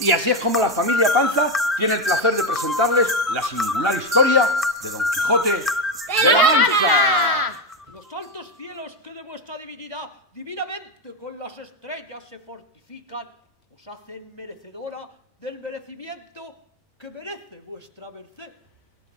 Y así es como la familia Panza tiene el placer de presentarles la singular historia de Don Quijote de la Mancha. Los altos cielos que de vuestra divinidad, divinamente con las estrellas se fortifican, os hacen merecedora del merecimiento que merece vuestra merced.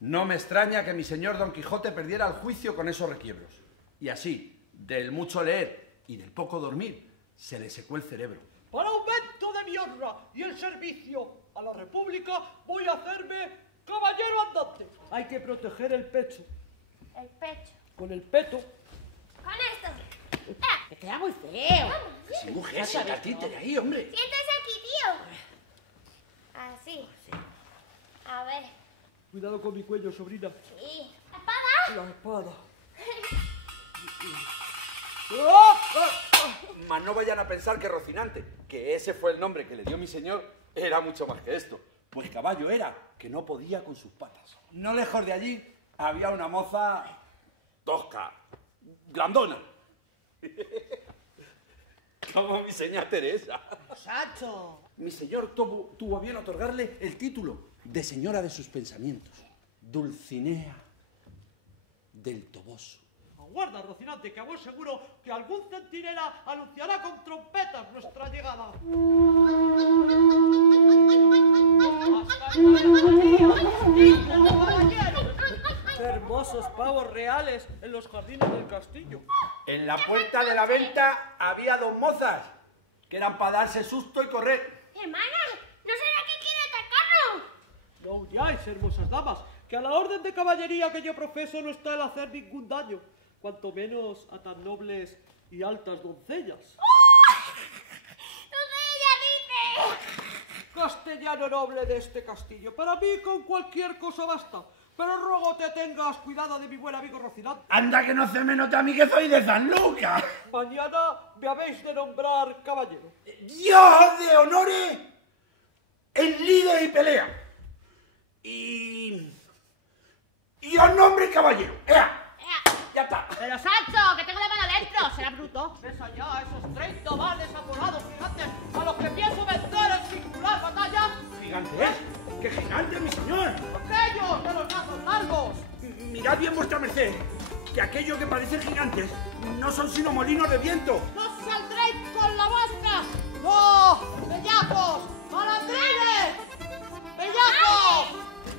No me extraña que mi señor Don Quijote perdiera el juicio con esos requiebros. Y así, del mucho leer y del poco dormir, se le secó el cerebro. Para aumento de mi honra y el servicio a la República, voy a hacerme caballero andante. Hay que proteger el pecho. El pecho. Con el peto. Con esto. Te queda muy feo. Sí, mujer, saca títere ahí, hombre. Siéntese aquí, tío. Así. A ver. Cuidado con mi cuello, sobrina. Sí. ¿Espada? La espada. Mas no vayan a pensar que Rocinante, que ese fue el nombre que le dio mi señor, era mucho más que esto. Pues caballo era, que no podía con sus patas. No lejos de allí había una moza tosca, grandona. Como mi señora Teresa. Sancho. Mi señor tuvo a bien otorgarle el título de señora de sus pensamientos, Dulcinea del Toboso. Aguarda, Rocinante, que a vos seguro que algún centinela anunciará con trompetas nuestra llegada. ¡Qué hermosos pavos reales en los jardines del castillo! En la puerta de la venta había dos mozas, que eran para darse susto y correr. Hermana, ¿no será que quiere atacarnos? No huyáis, hermosas damas, que a la orden de caballería que yo profeso no está el hacer ningún daño, cuanto menos a tan nobles y altas doncellas. ¡Doncella, dice! Castellano noble de este castillo, para mí con cualquier cosa basta, pero ruego te tengas cuidado de mi buen amigo Rocinante. Anda que no se me note a mí que soy de San Lucas. Mañana me habéis de nombrar caballero. Dios de honores en lides y pelea. Y os nombre caballero. ¡Ea! Ya está. Pero Sancho, que tengo la mano dentro. Será bruto. Ves allá a esos 30 males apolados gigantes a los que pienso vencer en singular batalla. ¿Gigantes? ¡Qué gigante, mi señor! Aquellos de los brazos largos. Mirad bien vuestra merced, que aquello que parecen gigantes no son sino molinos de viento. ¡No saldréis con la vuestra! ¡No! ¡Bellacos! ¡Malandrines! ¡Bellacos!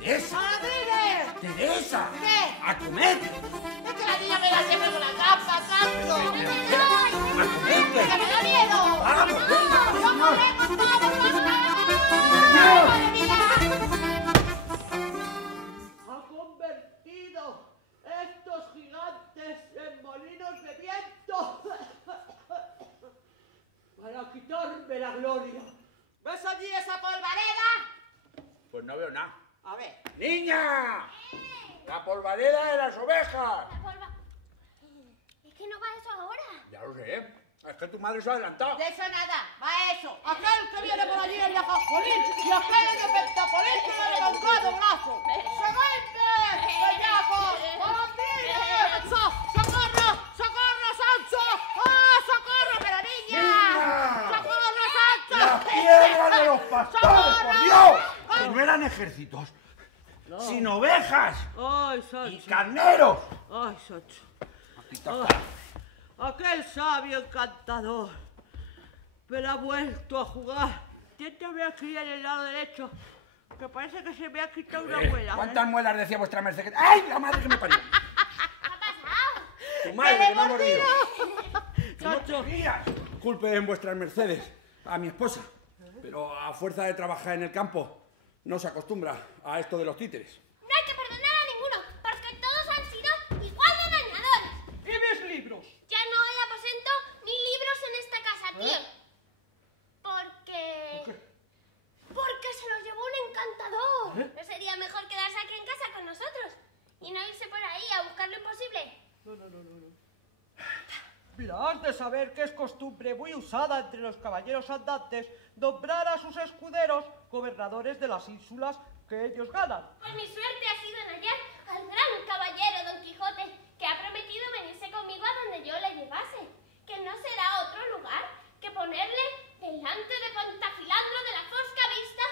¡Teresa! ¡Malandrines! ¡Teresa! ¿Qué? ¡A comer! Es que la niña me da siempre con la capa, Sancho. ¡A comer! ¡Que me da miedo! ¡Vamos, venga, ¡No señor! corremos todos! ¡Señor! ¡Madre mía! Ha convertido estos gigantes en molinos de viento para quitarme la gloria. ¿Ves allí esa polvareda? Pues no veo nada. A ver. ¡Niña! ¡La polvareda de las ovejas! La polva. Es que no va eso ahora. Ya lo sé. Es que tu madre se ha adelantado. De eso nada, va eso. Aquel que viene por allí en la Jajolín y aquel en el Pentapolín que le ha levantado el brazo. ¡Seguidme! ¡Bellacos! ¡Malandrines! ¡Socorro! ¡Socorro, Sancho! ¡Oh, socorro, pero niña! ¡Niña! ¡Socorro, ¡La Sancho! piedra de los pastores, por Dios! Que no eran ejércitos, No. sino ovejas ¡Ay, y Sancho! carneros. ¡Ay, Sancho! Aquí está. Aquel sabio encantador me ha vuelto a jugar. Tiéntame aquí en el lado derecho, que parece que se me ha quitado una muela. ¿Cuántas muelas decía vuestra merced que... ¡Ay, la madre que me parió! ¿Qué ha pasado? ¡Tu madre que me ha mordido! Sancho, Culpe en vuestras mercedes a mi esposa, pero a fuerza de trabajar en el campo no se acostumbra a esto de los títeres. No hay que perdonar a ninguno, porque todos han sido igual de dañadores. ¿y mis libros? Ya no hay aposento ni libros en esta casa, tío. Porque se los llevó un encantador. ¿No sería mejor quedarse aquí en casa con nosotros y no irse por ahí a buscar lo imposible? No. Mira, has de saber que es costumbre muy usada entre los caballeros andantes nombrar a sus escuderos gobernadores de las ínsulas que ellos ganan. Pues mi suerte ha sido en hallar al gran caballero Don Quijote, que ha prometido venirse conmigo a donde yo le llevase, que no será otro lugar que ponerle delante de Pantafilandro de la Fosca Vista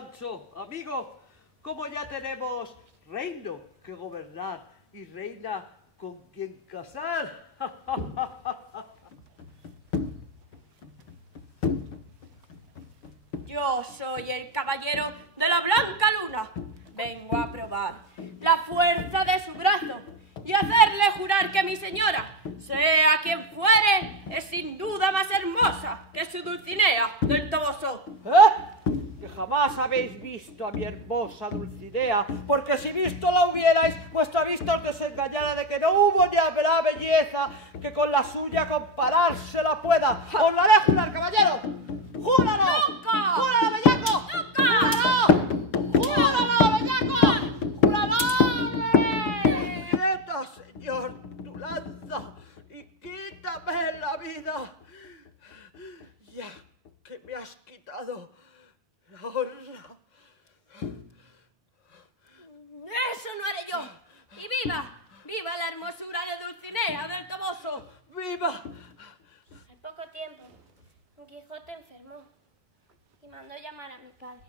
Sancho, amigo, como ya tenemos reino que gobernar y reina con quien casar. Yo soy el caballero de la Blanca Luna. Vengo a probar la fuerza de su brazo y hacerle jurar que mi señora, sea quien fuere, es sin duda más hermosa que su Dulcinea del Toboso. ¿Eh? Que jamás habéis visto a mi hermosa Dulcinea, porque si visto la hubierais, vuestra vista os desengañara de que no hubo ni habrá belleza que con la suya comparársela pueda. ¡Os lo haré jurar, caballero! ¡Júralo! ¡Nunca! ¡Júralo, bellaco! ¡Nunca! ¡Júralo! ¡Júralo, bellaco! ¡Júralo! ¡Quieta, señor, tu lanza y quítame la vida! Ya que me has quitado la honra. Eso no haré yo. Y viva, viva la hermosura de Dulcinea del Toboso. ¡Viva! Al poco tiempo, Don Quijote enfermó y mandó llamar a mi padre.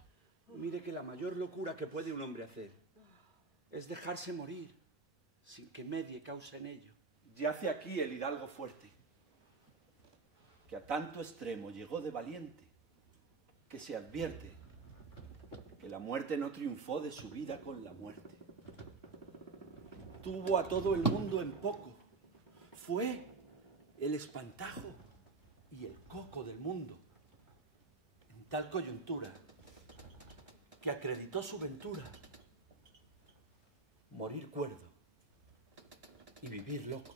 Mire que la mayor locura que puede un hombre hacer es dejarse morir sin que medie causa en ello. Yace aquí el hidalgo fuerte, que a tanto extremo llegó de valiente, que se advierte que la muerte no triunfó de su vida con la muerte. Tuvo a todo el mundo en poco, fue el espantajo y el coco del mundo, en tal coyuntura que acreditó su ventura, morir cuerdo y vivir loco.